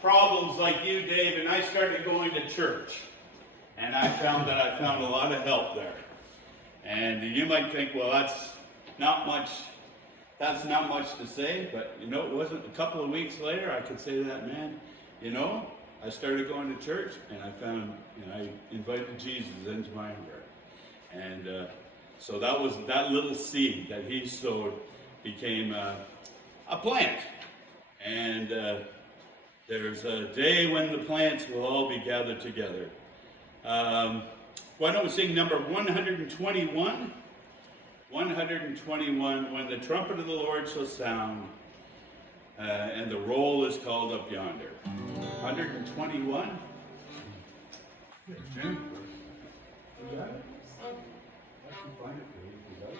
problems like you, Dave, and I started going to church. And I found a lot of help there. And you might think, well, that's not much to say, but you know, it wasn't a couple of weeks later I could say to that man, you know, I started going to church and I invited Jesus into my heart. And so that little seed that he sowed became a plant. And there's a day when the plants will all be gathered together. Why don't we sing number 121? 121, when the trumpet of the Lord shall sound, and the roll is called up yonder. 121. Jim? You got it? I can find it for you if you like.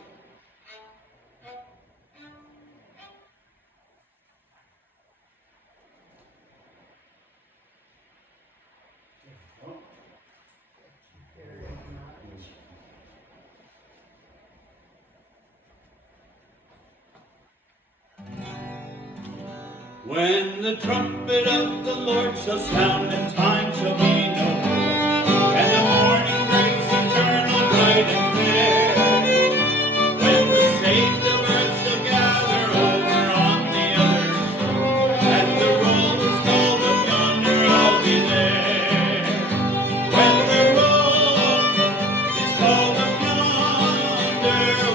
When the trumpet of the Lord shall sound, and time shall be no more, and the morning breaks eternal, bright and clear, when the saved of earth shall gather over on the other shore, and the roll is called up yonder, I'll be there. When the roll is called up yonder,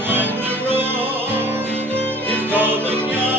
when the roll is called up yonder,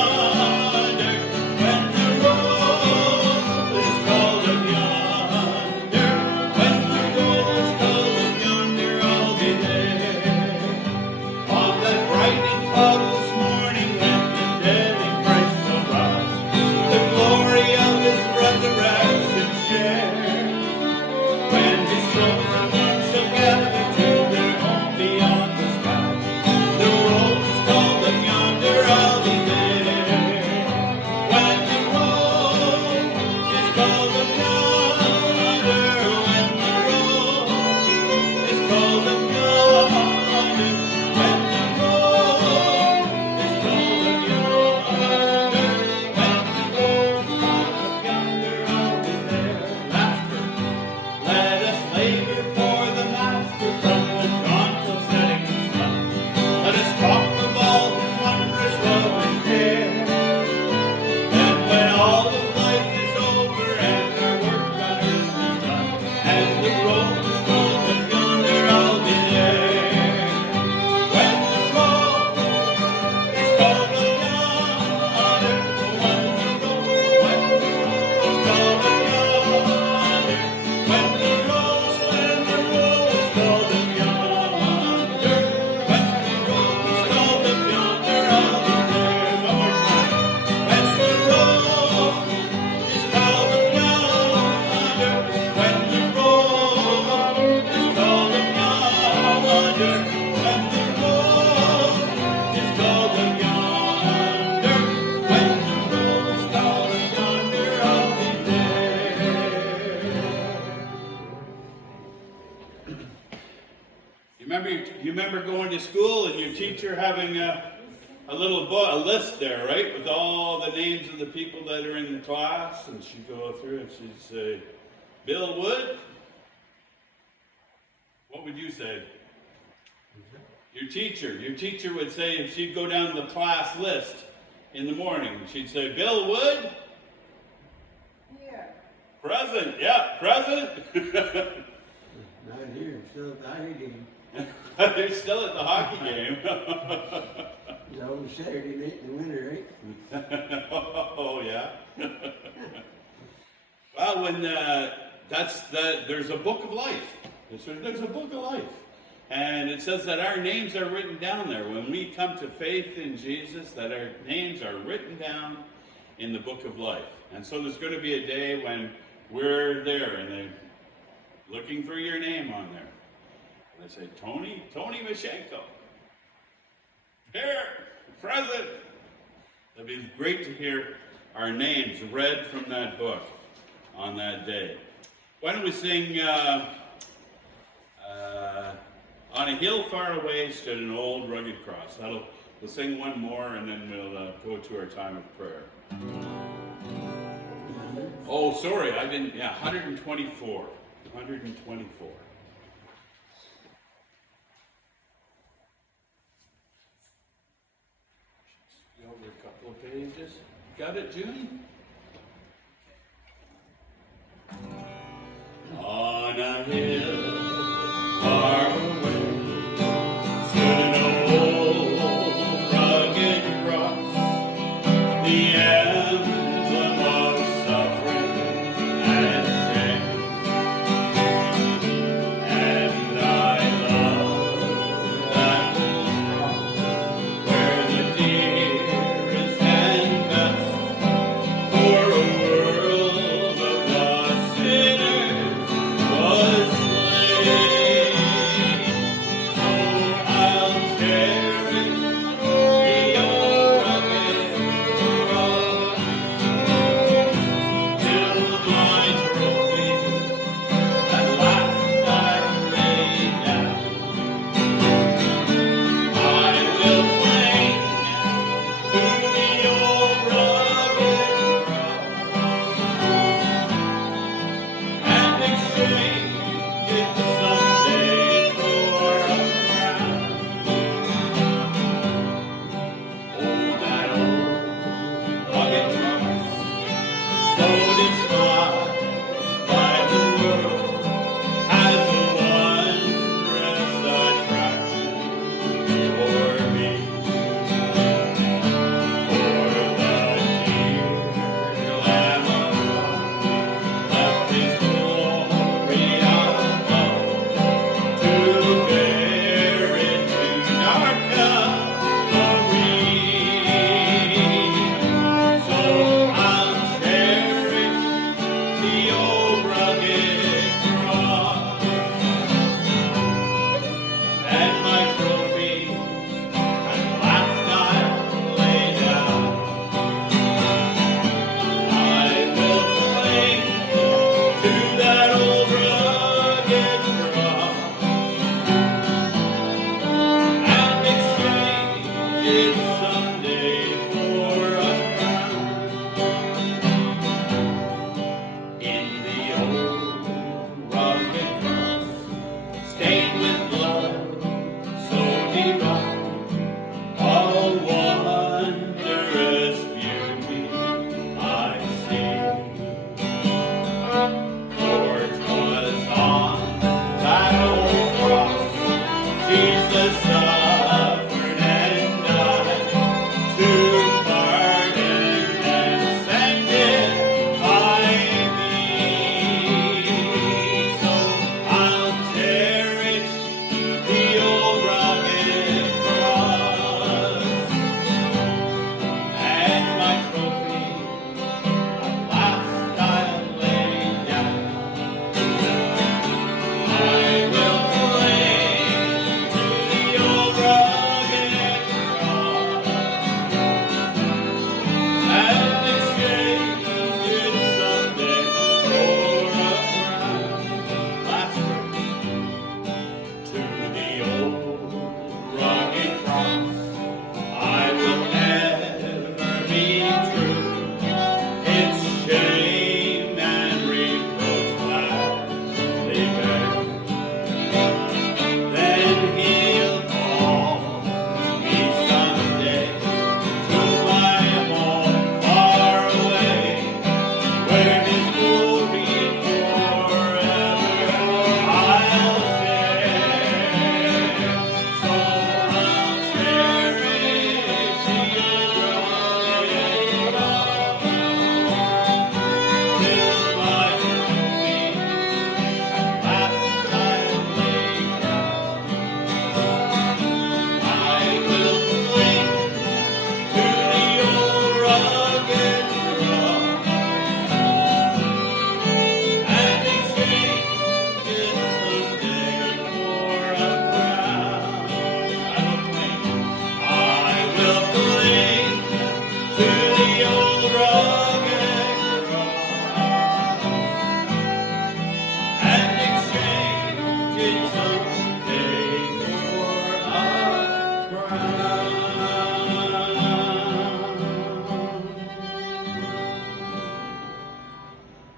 You remember going to school and your teacher having a list there, right? With all the names of the people that are in the class, and she'd go through and she'd say, Bill Wood? What would you say? Your teacher would say, if she'd go down the class list in the morning, she'd say, Bill Wood? Here. Present, yeah, present. Not here, still at the hockey game. They're still at the hockey game. It's always Saturday night in the winter, right? Oh, yeah. Well, when there's a book of life. There's a book of life. And it says that our names are written down there. When we come to faith in Jesus, that our names are written down in the book of life. And so there's going to be a day when we're there and they're looking for your name on there. And they say, Tony Mashenko. Here, present. It'd be great to hear our names read from that book on that day. Why don't we sing, On a hill far away stood an old rugged cross. We'll sing one more and then we'll go to our time of prayer. Oh, sorry, I didn't, yeah, 124. 124. Over a couple of pages. Got it, June? On a hill